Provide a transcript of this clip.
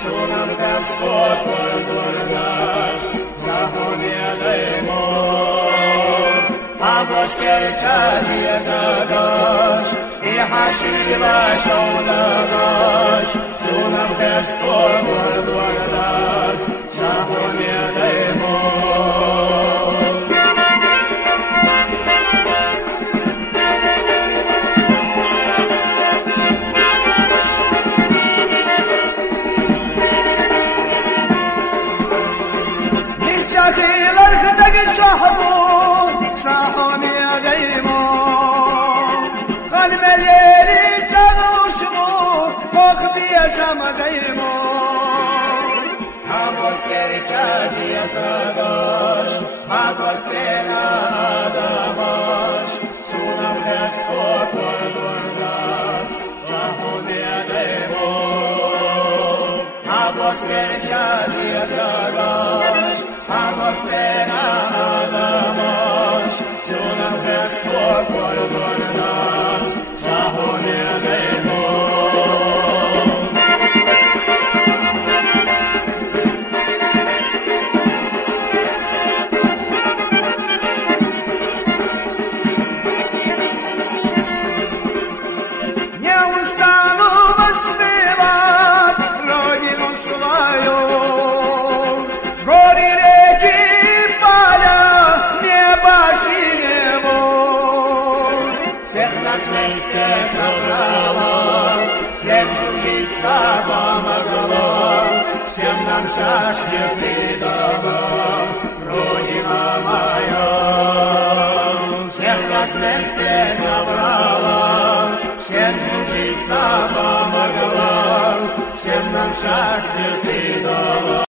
Sunam Gospod pordor naš, zahovjelejmo. A Boškerčač je zadaš, I hašila šoudadaš. Sunam Gospod pordor naš, zahovjelejmo. شاكيلر خدق الشحبو صاحون يديمو قلب الليل شغل شمو وقبي شم ديمو حموس كرشاش يساقش حقلتنا دمش سونم خسكور وردرداش صاحون يديمو حموس كرشاش يساقش Hamotena Adamos, Sunam Vestor Pordornas, Sahonelemo. Не устану воспевать родину свою, горе всех нас вместе собрала, всех чужиться помогла, всем нам счастье придала, Родина моя. Всех нас вместе собрала, всем чужиться помогла, всем нам счастье придала.